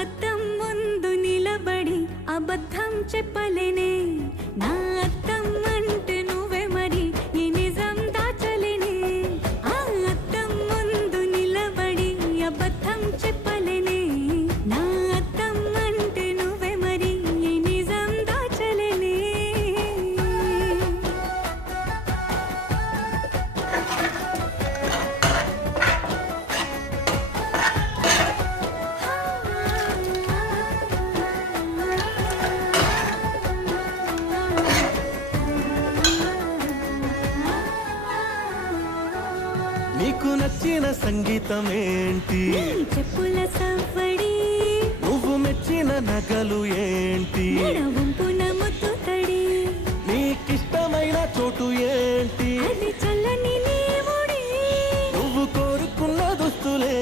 అద్దం ముందు నిలబడి అబద్ధం చెప్పలేనే నా అద్దం అంటే నువ్వే మరి ఈ నిజం దాచలేనే ఆ అద్దం ముందు నిలబడి అబద్ధం చెప్పలేనే నా అద్దం అంటే నువ్వే మరి ఈ నిజం దాచలేనే నీకు నచ్చిన సంగీతం ఏంటి నీ చెప్పుల సవ్వడి నువ్వు మెచ్చిన నగలు ఏంటి వంపున ముద్దు తడి నీకిష్టమైన చోటు ఏంటి అది చల్లని నీ ముడి నువ్వు కోరుకున్న దుస్తులే